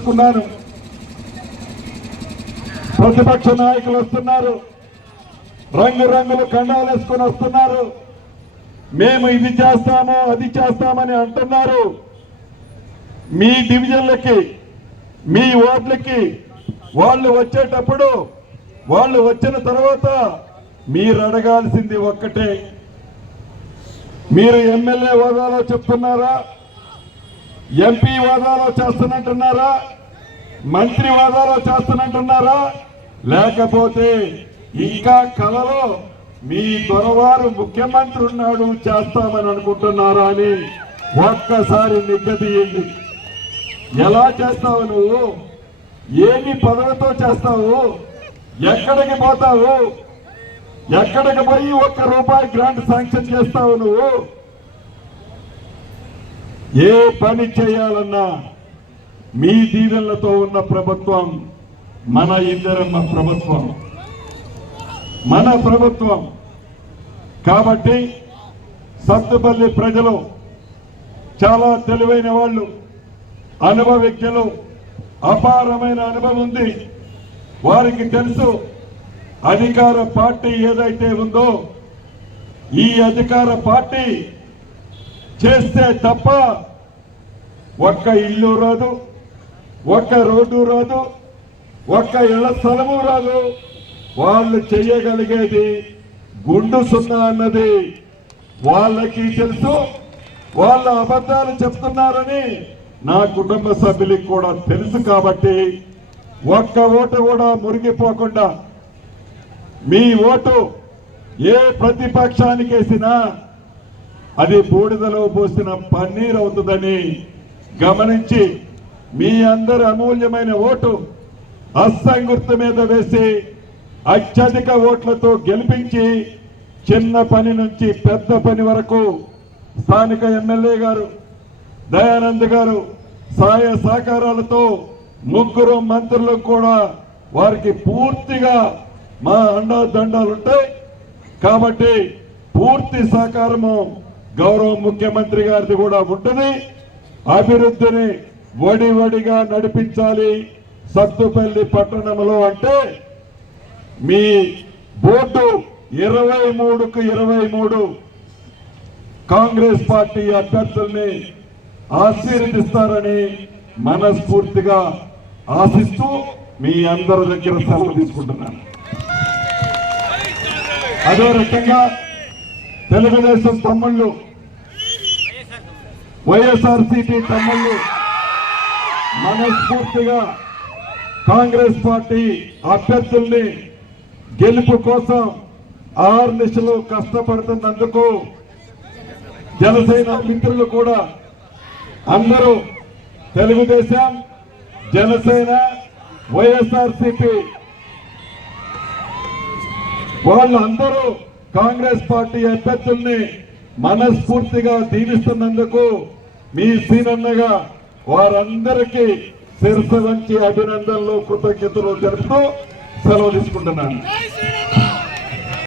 తెలుసుకున్నాను ప్రతిపక్ష నాయకులు వస్తున్నారు. రంగురంగులు కండాలు వేసుకొని వస్తున్నారు. మేము ఇది చేస్తాము అది చేస్తామని అంటున్నారు. మీ డివిజన్లకి మీ ఓట్లకి వాళ్ళు వచ్చేటప్పుడు వాళ్ళు వచ్చిన తర్వాత మీరు అడగాల్సింది ఒక్కటే. మీరు ఎమ్మెల్యే హోదాలో చెప్తున్నారా? ఎంపీ హోదాలో చేస్తున్నట్టున్నారా? మంత్రి హోదాలో చేస్తున్నట్టున్నారా? లేకపోతే ఇంకా కలలో మీ దొరవారు ముఖ్యమంత్రి ఉన్నాడు చేస్తామని అనుకుంటున్నారా అని ఒక్కసారి నిగ్గదీయండి ఎలా చేస్తావు నువ్వు? ఏమి పదవితో చేస్తావు? ఎక్కడికి పోతావు? ఎక్కడికి పోయి ఒక్క రూపాయి గ్రాంట్ శాంక్షన్ చేస్తావు నువ్వు? ఏ పని చేయాలన్నా మీ దీవెనలతో ఉన్న ప్రభుత్వం మన ఇద్దరమ్మ ప్రభుత్వం. మన ప్రభుత్వం. కాబట్టి సత్తుపల్లి ప్రజలు చాలా తెలివైన వాళ్ళు అనుభవజ్ఞలు అపారమైన అనుభవం ఉంది. వారికి తెలుసు అధికార పార్టీ ఏదైతే ఉందో ఈ అధికార పార్టీ చేస్తే తప్ప ఒక్క ఇల్లు రాదు ఒక్క రోడ్డు రాదు ఒక్క ఇళ్ళ స్థలము రాదు. వాళ్ళు చేయగలిగేది గుండు సున్నా అన్నది వాళ్ళకి తెలుసు వాళ్ళ అబద్ధాలు చెప్తున్నారని నా కుటుంబ సభ్యులకు కూడా తెలుసు కాబట్టి ఒక్క ఓటు కూడా మురిగిపోకుండా మీ ఓటు ఏ ప్రతిపక్షానికి వేసినా అది బూడిదలో పోసిన పన్నీర్ అవుతుందని గమనించి మీ అందరి అమూల్యమైన ఓటు అస్సాం గుర్తు మీద వేసి అత్యధిక ఓట్లతో గెలిపించి చిన్న పని నుంచి పెద్ద పని వరకు స్థానిక ఎమ్మెల్యే గారు దయానంద్ గారు సహాయ సహకారాలతో ముగ్గురు మంత్రులు కూడా వారికి పూర్తిగా మా అండా దండాలుంటాయి కాబట్టి పూర్తి సహకారము గౌరవ ముఖ్యమంత్రి గారిది కూడా ఉంటుంది అభివృద్ధిని వడివడిగా నడిపించాలి. సత్తుపల్లి పట్టణంలో అంటే మీ బోర్డు ఇరవై మూడుకు ఇరవై మూడు కాంగ్రెస్ పార్టీ అభ్యర్థుల్ని ఆశీర్వదిస్తారని మనస్ఫూర్తిగా ఆశిస్తూ మీ అందరి దగ్గర సెలవు తీసుకుంటున్నాను. అదే రకంగా తెలుగుదేశం తమ్ముళ్ళు. వైఎస్ఆర్సీపీ తమ్ముళ్ళు. మనస్ఫూర్తిగా కాంగ్రెస్ పార్టీ అభ్యర్థుల్ని గెలుపు కోసం ఆరు నిశలు కష్టపడుతున్నందుకు జనసేన మిత్రులు కూడా అందరూ తెలుగుదేశం జనసేన వైఎస్ఆర్సీపీ వాళ్ళందరూ కాంగ్రెస్ పార్టీ అభ్యర్థుల్ని మనస్ఫూర్తిగా దీవిస్తున్నందుకు మీ సీనన్నగా వారందరికీ శిరస వంచి అభినందనలు కృతజ్ఞతలు జరుపుతూ సెలవు తీసుకుంటున్నాను.